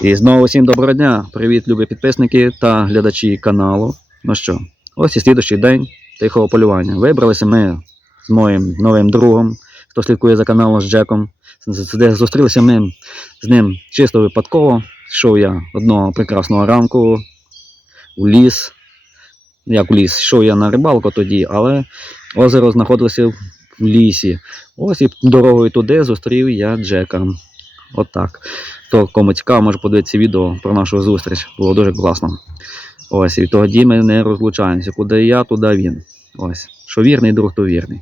І знову всім доброго дня. Привіт, любі підписники та глядачі каналу. Ну що, ось і слідущий день тихого полювання. Вибралися ми з моїм новим другом, хто слідкує за каналом з Джеком. Зустрілися ми з ним чисто випадково. Йшов я одного прекрасного ранку у ліс. Як у ліс, йшов я на рибалку тоді, але озеро знаходилося в лісі. Ось і дорогою туди зустрів я Джека. Отак. Хто кому цікаво, може подивитися відео про нашу зустріч. Було дуже класно. Ось, і тоді ми не розлучаємося. Куди я, туди він. Ось. Що вірний друг, то вірний.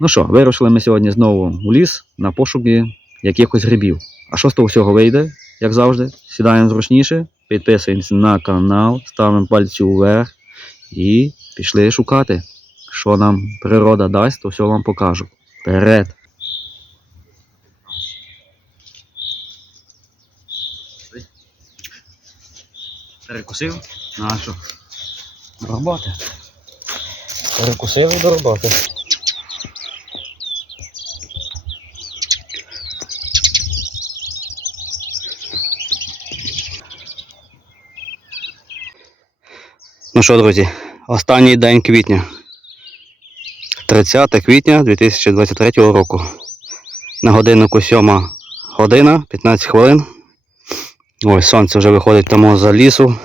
Ну що, вирушили ми сьогодні знову у ліс на пошуки якихось грибів. А що з того всього вийде, як завжди? Сідаємо зручніше, підписуємося на канал, ставимо пальці вверх і пішли шукати. Що нам природа дасть, то все вам покажу. Вперед! Перекусив? На що? До роботи. Перекусили до роботи. Ну що, друзі, останній день квітня. 30 квітня 2023 року. На годиннику 7 година, 15 хвилин. Ось сонце вже виходить тому за лісу.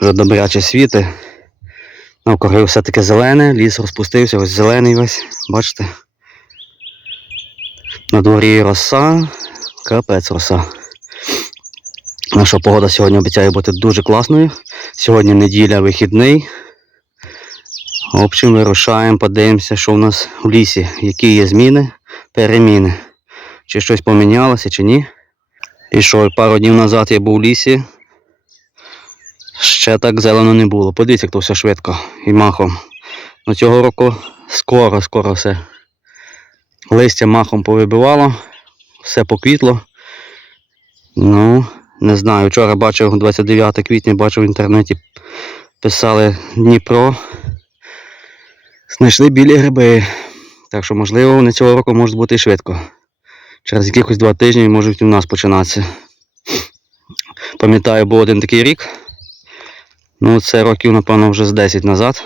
Вже добряче світи. Навкруги все таке зелене, ліс розпустився, ось зелений весь, бачите? На дворі роса, капець роса. Наша погода сьогодні обіцяє бути дуже класною. Сьогодні неділя, вихідний. В общем, вирушаємо, подивимося, що в нас в лісі, які є зміни, переміни. Чи щось помінялося, чи ні. І що, пару днів назад я був в лісі. Ще так зелено не було. Подивіться, як то все швидко і махом. Ну цього року скоро, скоро все. Листя махом повибивало, все поквітло. Ну, не знаю, вчора бачив 29 квітня, бачив в інтернеті, писали Дніпро. Знайшли білі гриби. Так що, можливо, вони цього року можуть бути і швидко. Через якихось два тижні можуть і в нас починатися. Пам'ятаю, був один такий рік. Ну, це років, напевно, вже з 10 назад.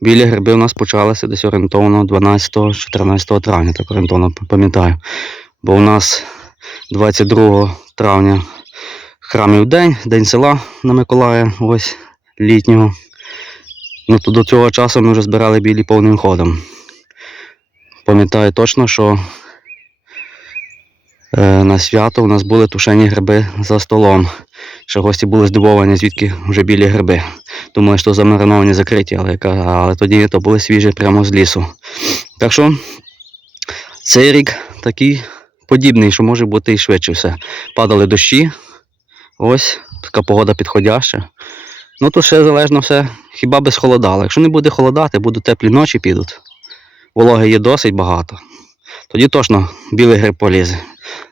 Білі гриби у нас почалися десь орієнтовно 12-14 травня, так орієнтовно пам'ятаю. Бо у нас 22 травня храмів день, день села на Миколая, ось літнього. Ну то до цього часу ми вже збирали білі повним ходом. Пам'ятаю точно, що на свято у нас були тушені гриби за столом. Що гості були здивовані, звідки вже білі гриби. Думали, що замариновані закриті, але, але тоді то були свіжі прямо з лісу. Так що цей рік такий подібний, що може бути і швидше все. Падали дощі, ось така погода підходяща. Ну то ще залежно все, хіба без холодала. Якщо не буде холодати, будуть теплі ночі підуть. Вологи є досить багато. Тоді точно білий гриб полізе.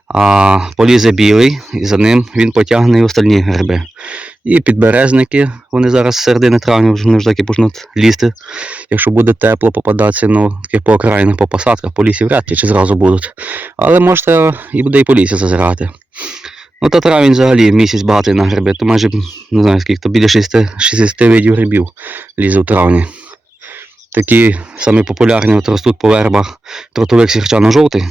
А полізе білий, і за ним він потягне і остальні гриби. І підберезники, вони зараз з середини травня вже вони вже таки почнуть лізти. Якщо буде тепло попадатися, ну, таких по окраїнах, по посадках, по лісі вряд ли чи зразу будуть. Але можете і буде і по лісі зазирати. Ну та травень взагалі місяць багатий на гриби, то майже не знаю скільки, то біля 60, 60 видів грибів лізе в травні. Такі самі популярні от ростуть по вербах тротовик сірчано-жовтий.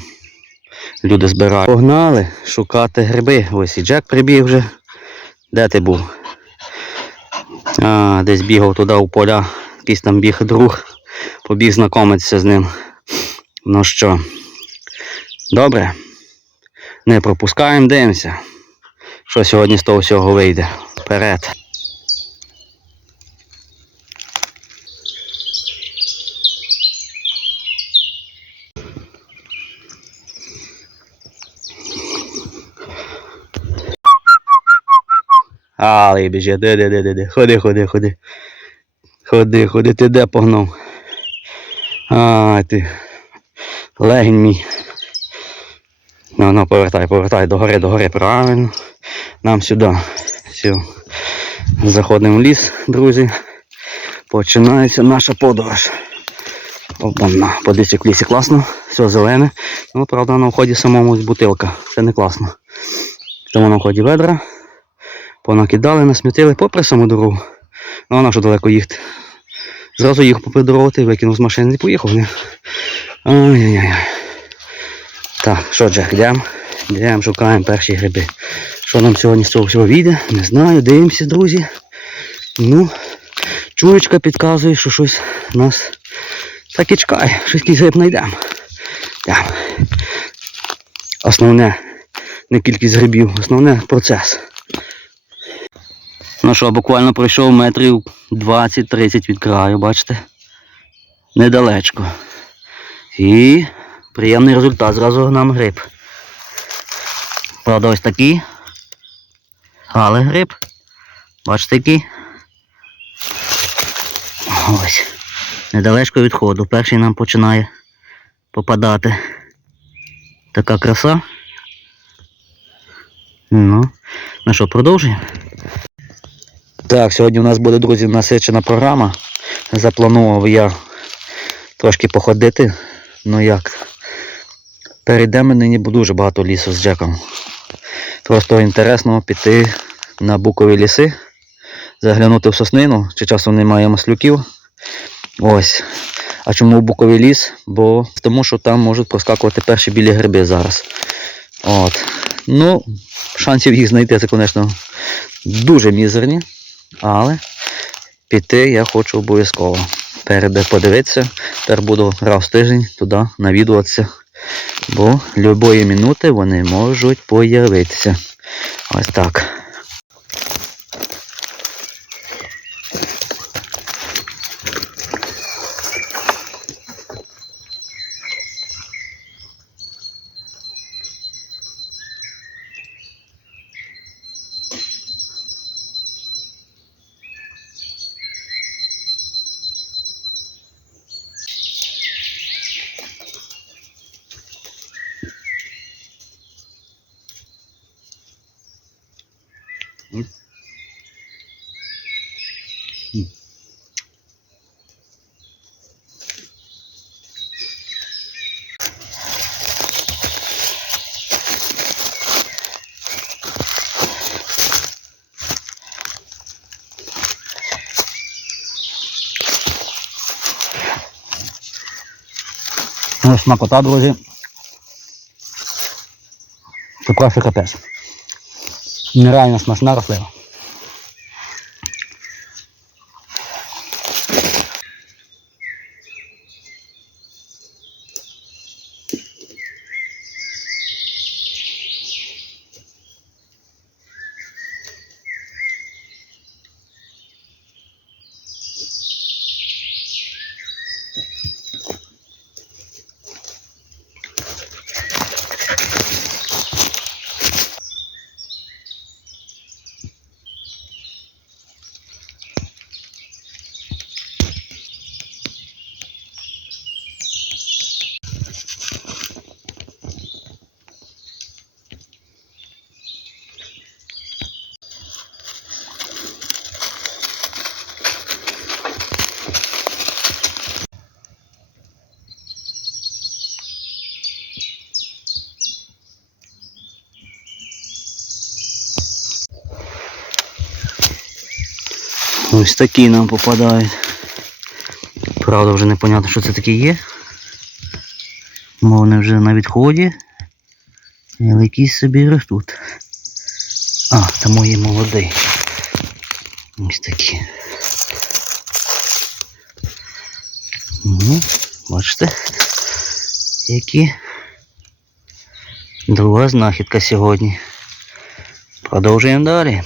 Люди збирають. Погнали шукати гриби. Ось і Джек прибіг вже. Де ти був? А, десь бігав туди у поля. Якийсь там біг друг. Побіг знайомитися з ним. Ну що? Добре. Не пропускаємо, дивимося. Що сьогодні з того всього вийде. Вперед. Але біжи, де, де, де, де, де. Ходи, ходи, ходи. Ходи, ходи, ти де погнав. А, ти. Легінь мій. Ну, ну, повертай, повертай до гори, до гори, правильно. Нам сюди. Все. Заходимо в ліс, друзі. Починається наша подорож. Опа-на. Подивіться, в лісі класно, все зелене. Ну, правда, на вході самому бутилка. Це не класно. Тому на вході ведра. Понакидали, насмітили попри саму дорогу. Ну, вона що далеко їхати. Зразу їх попридорувати, викинув з машини і поїхав. Ай-яй-яй. Так, що, Джек, йдемо? Йдемо, шукаємо перші гриби. Що нам сьогодні з цього всього вийде? Не знаю, дивимося, друзі. Ну, чуєчка підказує, що щось нас так і чекає, щось гриб знайдемо. Основне не кількість грибів, основне процес. Ну що, буквально пройшов метрів 20-30 від краю, бачите? Недалечко. І приємний результат, зразу нам гриб. Правда, ось такий. Але гриб. Бачите який? Ось. Недалечко від ходу. Перший нам починає попадати. Така краса. Ну, ну що, продовжуємо? Так, сьогодні у нас буде, друзі, насичена програма. Запланував я трошки походити. Ну як? Перейдемо нині бо дуже багато лісу з Джеком. Просто інтересно піти на букові ліси, заглянути в соснину, чи часом немає маслюків. Ось. А чому буковий ліс? Бо тому що там можуть проскакувати перші білі гриби зараз. От. Ну, шансів їх знайти, це, звісно, дуже мізерні. Але піти я хочу обов'язково. Перед подивитися. Тепер буду раз в тиждень туди навідуватися. Бо любої минути вони можуть появитися. Ось так. Ну, смакота, друзі. Це просто капець. Нереально смачна рослина. Ось такі нам попадають. Правда, вже не понятно, що це таке є. Бо вони вже на відході. Але якісь собі ростуть. А, це мої молодий. Ось такі. Ну, бачите, які друга знахідка сьогодні. Продовжуємо далі.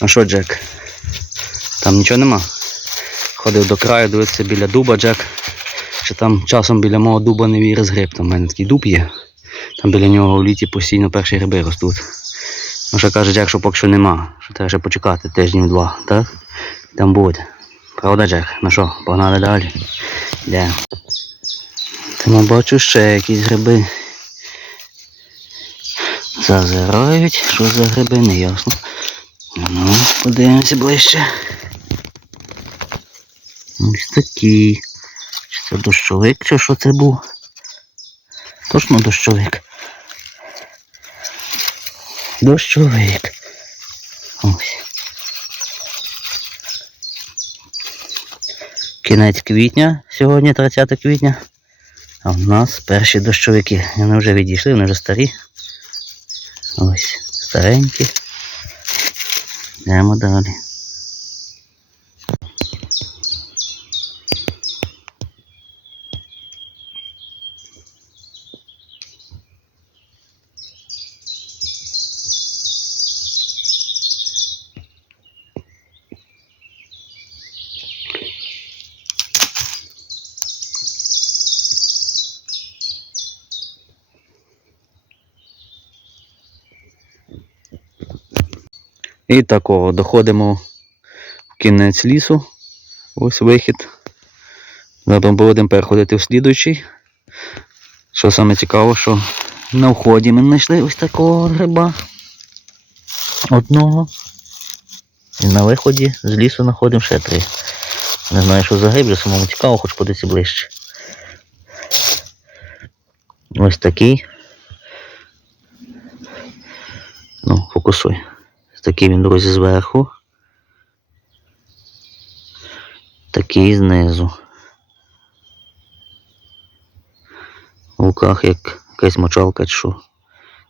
Ну що, Джек? Там нічого нема. Ходив до краю, дивитися біля дуба Джек. Чи там часом біля мого дуба не вірить гриб. Там в мене такий дуб є. Там біля нього в літі постійно перші гриби ростуть. Ну що каже Джек, що поки що нема. Що треба ще почекати тижнів два, так? Там буде. Правда, Джек? Ну що, погнали далі. Де? Тому бачу ще якісь гриби. Зазирають, що за гриби, не ясно. Ну, подивимося ближче. Ось такі. Чи це дощовик, чи що це був? Точно дощовик. Дощовик. Ось. Кінець квітня, сьогодні 30 квітня. А в нас перші дощовики. Вони вже відійшли, вони вже старі. Ось, старенькі. Йдемо далі. І такого доходимо в кінець лісу. Ось вихід. Зараз будемо переходити в слідуючий. Що саме цікаво, що на вході ми знайшли ось такого гриба. Одного. І на виході з лісу знаходимо ще три. Не знаю, що за гриб, самому цікаво, хоч подивитися ближче. Ось такий. Ну, фокусуй. Такий він, друзі, зверху. Такий знизу. В руках як якась мочалка, що.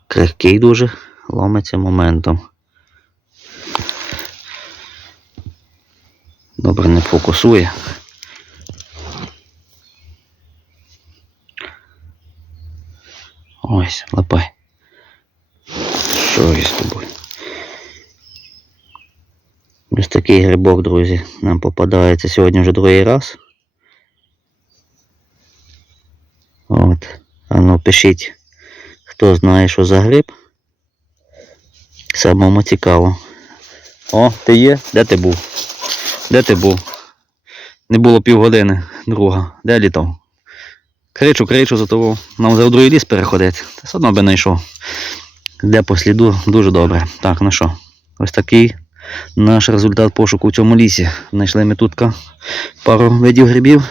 Крихкий дуже, ломиться моментом. Добре, не фокусує. Ось, лапай. Що із тобою? Ось такий грибок, друзі, нам попадається сьогодні вже другий раз. От. А ну пишіть, хто знає, що за гриб. Самому цікаво. О, ти є? Де ти був? Де ти був? Не було півгодини, друга. Де літав? Кричу, кричу за того. Нам за другий ліс переходити. Та все одно би знайшов. Де по сліду дуже добре. Так, ну що, ось такий наш результат пошуку в цьому лісі. Знайшли ми тут пару видів грибів.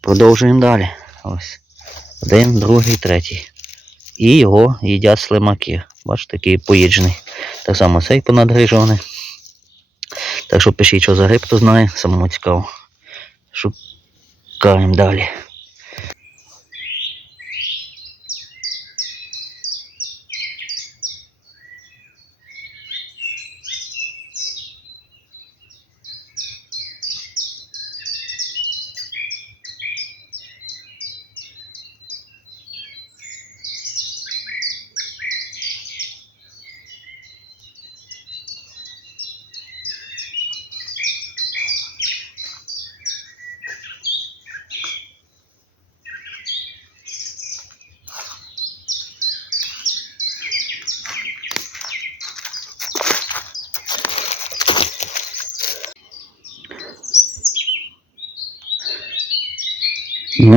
Продовжуємо далі. Ось. Один, другий, третій. І його їдять слимаки. Бачите, такий поїджений. Так само цей понадгрижований. Так що пишіть, що за гриб, хто знає, самому цікаво. Шукаємо далі.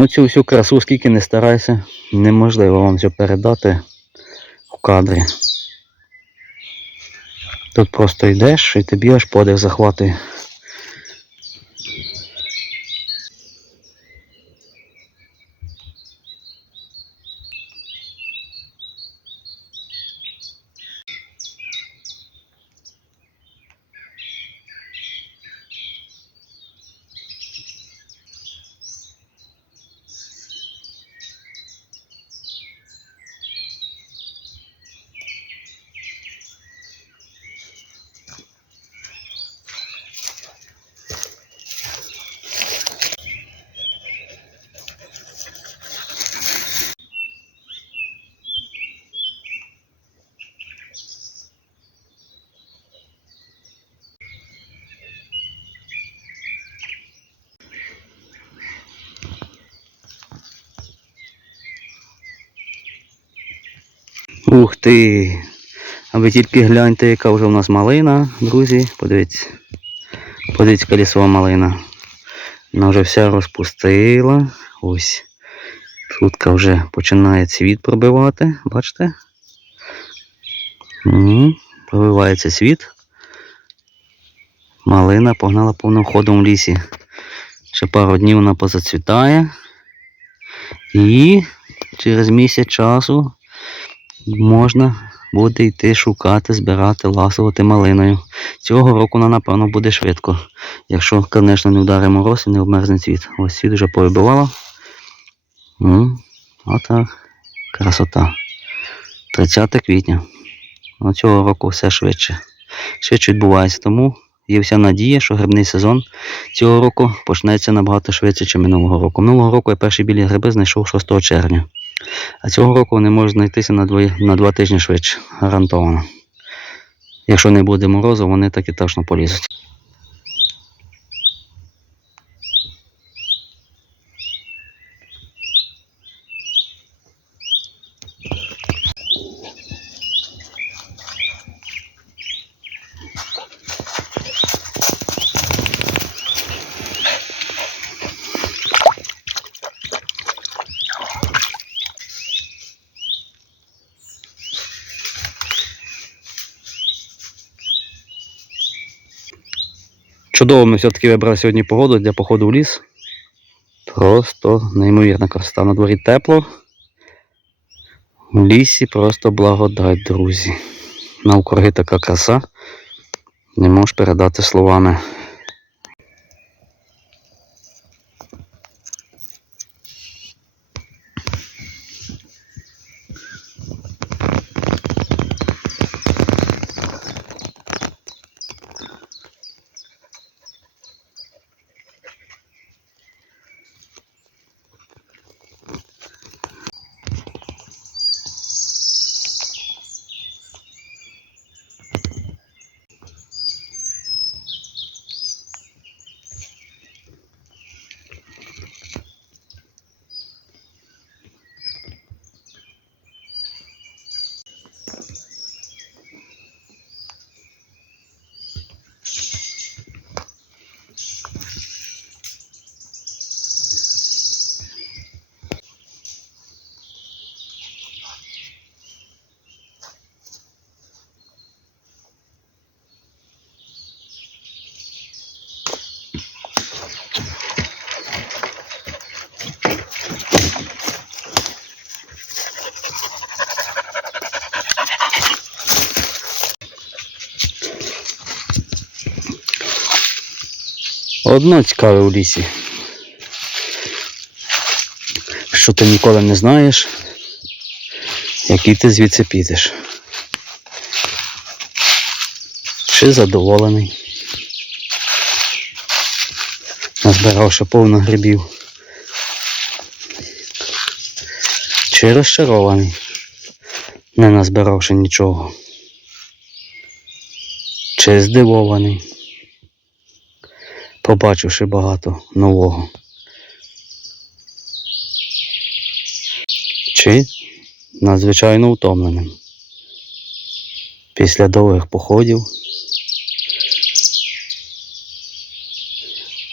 Ну, цю всю красу, скільки не старайся, неможливо вам все передати в кадрі. Тут просто йдеш і тобі аж подих захватує. Ух ти! А ви тільки гляньте, яка вже у нас малина, друзі, подивіться. Подивіться, лісова малина. Вона вже вся розпустила. Ось. Тут вже починає цвіт пробивати. Бачите? М, Пробивається світ. Малина погнала повним ходом в лісі. Ще пару днів вона позацвітає. І через місяць часу можна буде йти шукати, збирати, ласувати малиною. Цього року вона, напевно, буде швидко. Якщо, звісно, не вдари мороз і не обмерзне цвіт. Ось цвіт вже повибивала. Отак. Красота. 30 квітня. Ну, цього року все швидше. Швидше відбувається. Тому є вся надія, що грибний сезон цього року почнеться набагато швидше, ніж минулого року. Минулого року я перші білі гриби знайшов 6 червня. А цього року вони можуть знайтися на, двоє, на два тижні швидше. Гарантовано. Якщо не буде морозу, вони так і точно полізуть. Чудово ми все-таки вибрали сьогодні погоду для походу в ліс. Просто неймовірна красота. На дворі тепло. В лісі просто благодать, друзі. Навкруги така краса. Не можеш передати словами. Одно цікаве у лісі. Що ти ніколи не знаєш, який ти звідси підеш. Чи задоволений. Назбиравши повно грибів. Чи розчарований, не назбиравши нічого. Чи здивований побачивши багато нового. Чи надзвичайно втомленим після довгих походів.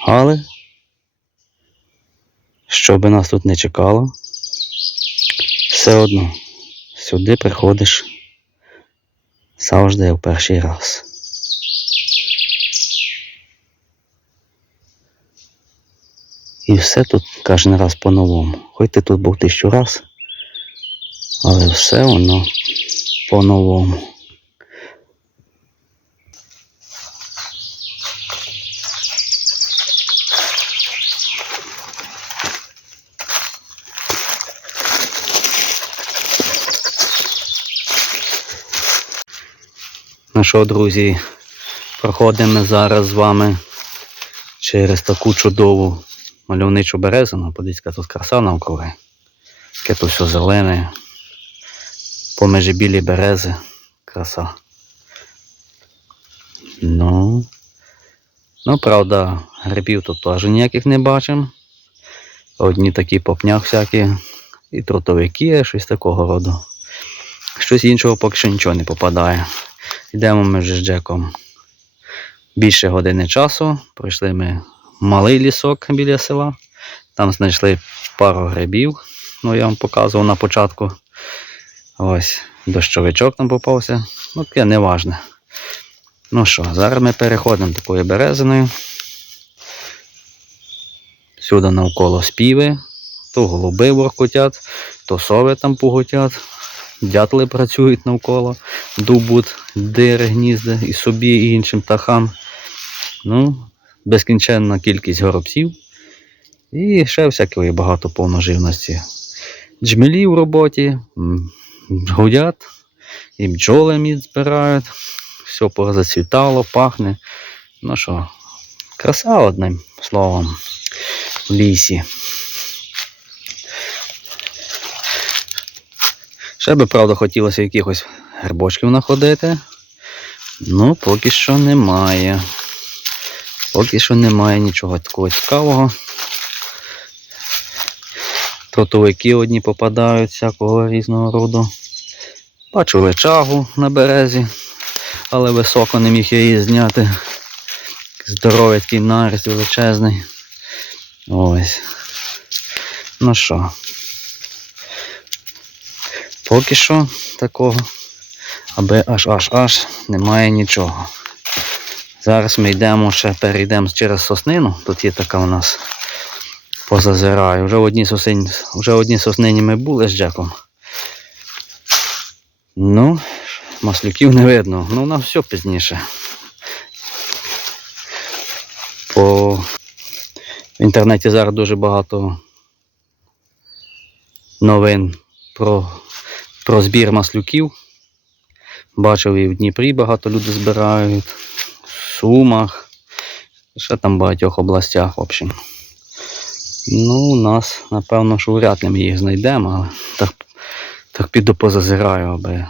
Але, що би нас тут не чекало, все одно сюди приходиш завжди як перший раз. І все тут кожен раз по-новому. Хоч ти тут був тисячу раз, але все воно по-новому. Ну що, друзі, проходимо зараз з вами через таку чудову мальовничу березину. Подивіться, тут краса навкруги. Яке тут все зелене. Поміж білі берези. Краса. Ну. Ну, правда, грибів тут теж ніяких не бачимо. Одні такі попняк всякі. І трутовики, щось такого роду. Щось іншого поки що нічого не попадає. Йдемо ми вже з Джеком більше години часу. Пройшли ми малий лісок біля села. Там знайшли пару грибів. Ну, я вам показував на початку. Ось, дощовичок нам попався. Ну, таке не важне. Ну що, зараз ми переходимо такою березиною. Сюди навколо співи, то голуби воркотять, то сови там поготять, дятли працюють навколо, дубут, дири, гнізда і собі, і іншим птахам. Ну, безкінченна кількість горобців. І ще всякої багато повноживності. Джмелі в роботі, м, гудять, і бджоли мід збирають, все позацвітало, пахне. Ну що, краса одним словом в лісі. Ще би, правда, хотілося якихось грибочків знаходити. Ну, поки що немає. Поки що немає нічого такого цікавого. Тротовики одні попадають всякого різного роду. Бачу лечагу на березі, але високо не міг я її зняти. Здоровий такий наріст величезний. Ось. Ну що. Поки що такого, аби аж аж аж немає нічого. Зараз ми йдемо ще перейдемо через соснину. Тут є така у нас позазираю. Вже одні сосині, вже одні соснині ми були з Джеком. Ну, маслюків не видно. Ну, нам все пізніше. По в інтернеті зараз дуже багато новин про, про збір маслюків. Бачив і в Дніпрі багато людей збирають, Сумах, ще там в багатьох областях, в общем. Ну, у нас, напевно, що вряд ли ми їх знайдемо, але так, так піду позазираю, аби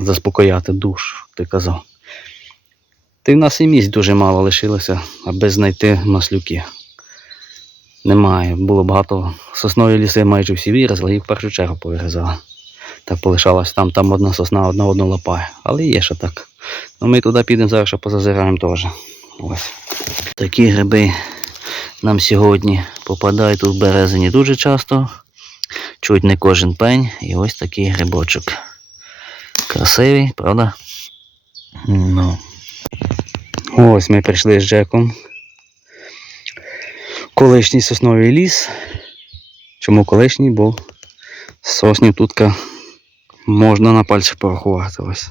заспокояти душ, ти казав. Ти в нас і місць дуже мало лишилося, аби знайти маслюки. Немає. Було багато соснові ліси майже всі вирізали, їх в першу чергу повирізали. Так полишалось там, там одна сосна, одна одну лапає. Але є ще так. Ну ми туди підемо зараз позазираємо теж. Ось. Такі гриби нам сьогодні попадають тут в березині дуже часто. Чуть не кожен пень. І ось такий грибочок. Красивий, правда? Ну. Ось ми прийшли з Джеком. Колишній сосновий ліс. Чому колишній? Бо соснів тут можна на пальцях порахувати. Ось.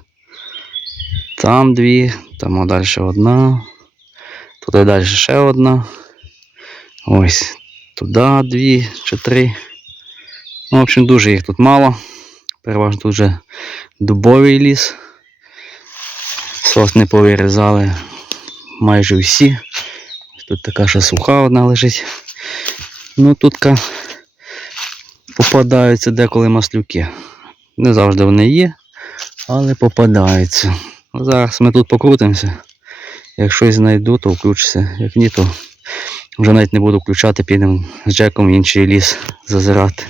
Там дві, там далі одна. Туди далі ще одна. Ось. Туди дві чи три. Ну, в общем, дуже їх тут мало. Переважно тут вже дубовий ліс. Сосни повирізали майже всі. Тут така ще суха одна лежить. Ну тут попадаються деколи маслюки. Не завжди вони є, але попадаються. Ну, Зараз ми тут покрутимося. Як щось знайду, то включуся. Як ні, то вже навіть не буду включати, підемо з Джеком в інший ліс зазирати.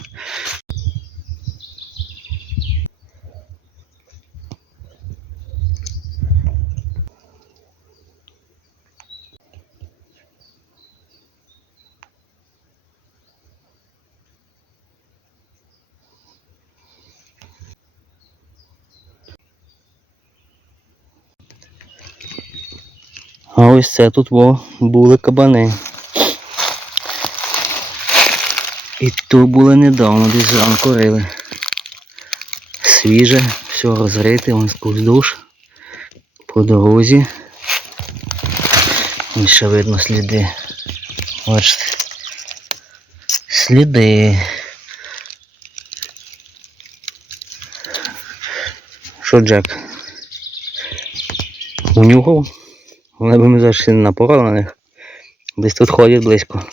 А ось це тут во, були кабани. І то були недавно, десь зранку рили. Свіже, все розрите, вон душ по дорозі. І ще видно сліди. Бачите. Сліди. Що, Джек? Унюхав? Вони би ми зайшли не напорали на них. Десь тут ходять близько.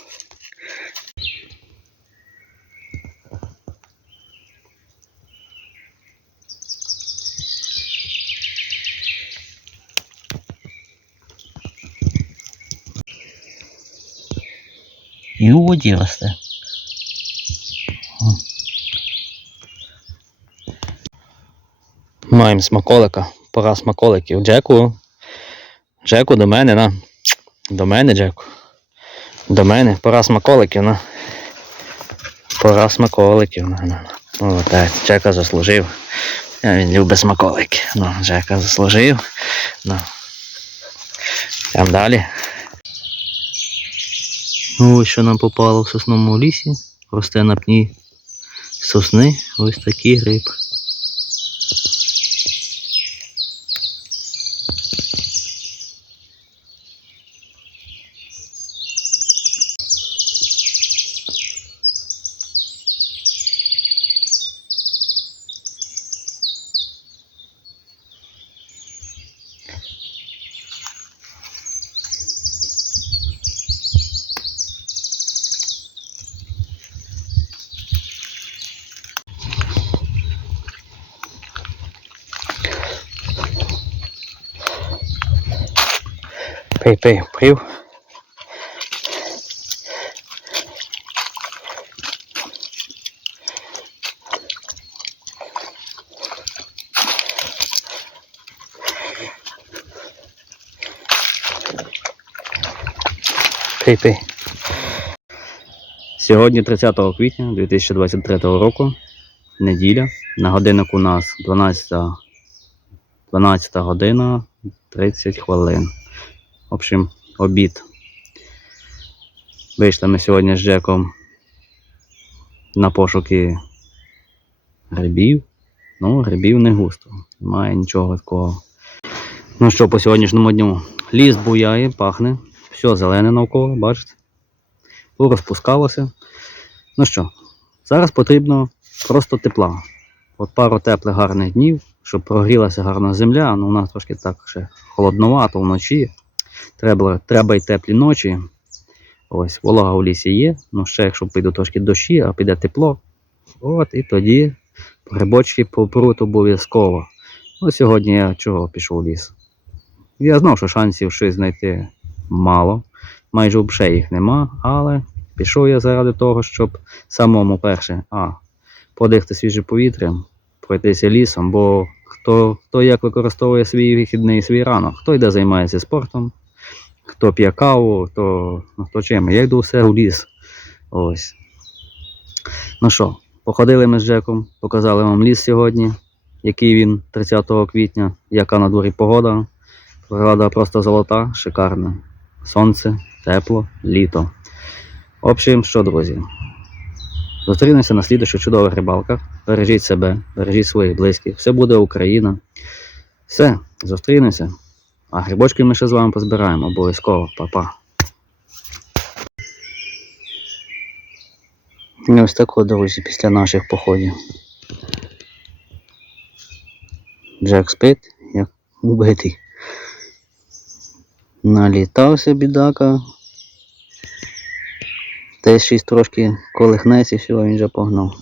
І у воді росте. Маємо смаколика. Пора смаколиків. Джеку. Джеку, до мене, на. До мене, Джеку. До мене. Пора смаколиків, на. Пора смаколиків. На, на. на. Молодець, Джека заслужив. Він любить смаколики. Ну, Джека заслужив. Ну. Йдемо далі. Ось що нам попало в сосному лісі. Росте на пні сосни. Ось такий гриб. Пий, пий, пив. Пий. Сьогодні 30 квітня 2023 року, неділя. На годиннику у нас 12, 12 година 30 хвилин. В общем, обід. Вийшли ми сьогодні з Джеком на пошуки грибів. Ну, грибів не густо. Немає нічого такого. Ну що, по сьогоднішньому дню? Ліс буяє, пахне, все зелене навколо, бачите? Розпускалося. Ну що, зараз потрібно просто тепла. От пару теплих гарних днів, щоб прогрілася гарна земля. Ну, у нас трошки так ще холодновато вночі. Треба, треба й теплі ночі. Ось, волога у лісі є. Ну ще якщо піде трошки дощі, а піде тепло. От і тоді грибочки попруть обов'язково. Ну, сьогодні я чого пішов в ліс? Я знав, що шансів щось знайти мало. Майже взагалі їх нема, але пішов я заради того, щоб самому перше, а, подихати свіже повітрям, пройтися лісом, бо хто, хто як використовує свій вихідний свій ранок, хто йде займається спортом, хто п'є каву, хто, ну, хто чим. Я йду все у ліс. Ось. Ну що, походили ми з Джеком, показали вам ліс сьогодні, який він 30 квітня, яка на дворі погода. Погода просто золота, шикарна. Сонце, тепло, літо. Общем, що, друзі, зустрінемося на слідуючих чудових рибалках. Бережіть себе, бережіть своїх близьких. Все буде Україна. Все, зустрінемося. А грибочки ми ще з вами позбираємо обов'язково, Па-па. Ось так друзі, після наших походів. Джек спить, як убитий. Налітався бідака. Те щось трошки колихнеться і все, він вже погнав.